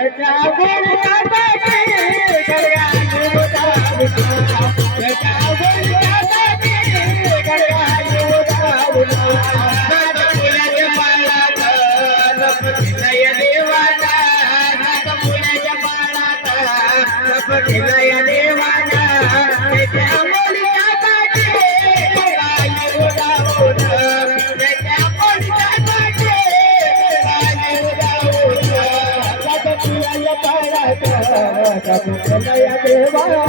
त्याच्या गुणगानाची गडगाई उडावला त्याच्या गुणगानाची गडगाई उडावला फुलाच्या पानात रपटिलय देवाला फुलाच्या पानात रपटिलय देवाला त्याच्या गुणगानाची गडगाई उडावला त्याच्या गुणगानाची गडगाई उडावला फुलाच्या पानात रपटिलय देवाला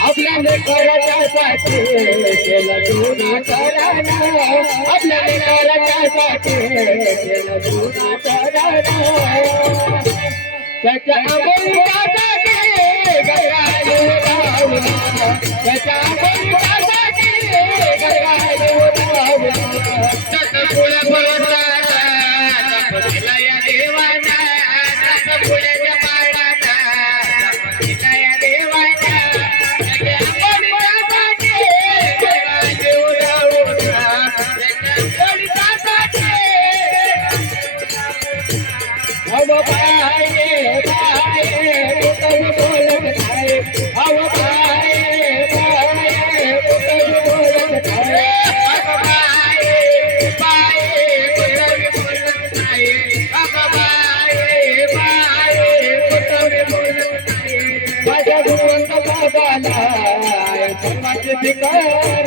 आपल्याला करासाठी केलं जुना कराना आपल्याला करासाठी केलं जुना कराना त्याच्या अमृतासाठी गरगाई उडावला त्याच्या अमृतासाठी गरगाई उडावला फुला फुला देवाना फुलाच्या पानात देवाना बाय बाय बोलत नाही माझ्या गुणवंत बाबाला सर्वांचे भिकार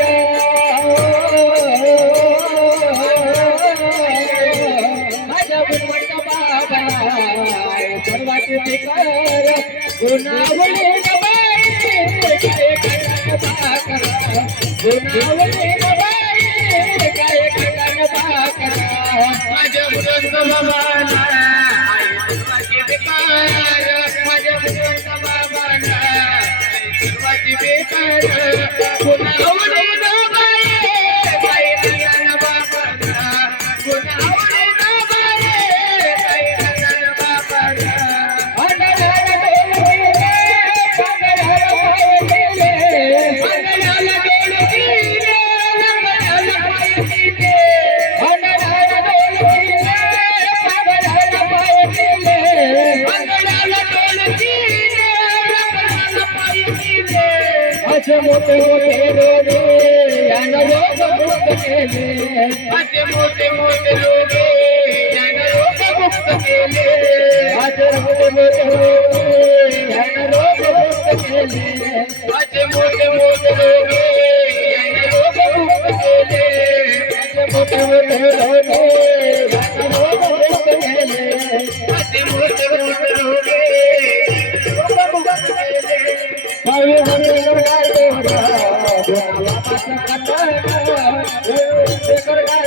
माझ्या गुणवंत बाबाला सर्वांचे भिकार गुणावले नवाई काय करा गुणावले नवाई काय करा माझ्या गुणवंत बाबाला सर्वांचे भिकार माझ्या गुणवंत बाबाला सर्वांचे भिकार गुणावले नवाई काय करा बाबाला गुणावले नवाई काय करा बाबाला मोठे मोठे रोगे यानं रोग मुक्त केले असे मोठे मोठे रोगे यानं रोग मुक्त केले असे मोठे मोठे रोगे यानं रोग मुक्त केले असे मोठे मोठे रोगे यानं रोग मुक्त केले असे मोठे मोठे रोगे यानं रोग मुक्त केले असे मोठे मोठे रोगे रोग मुक्त केले हरे हरे करगा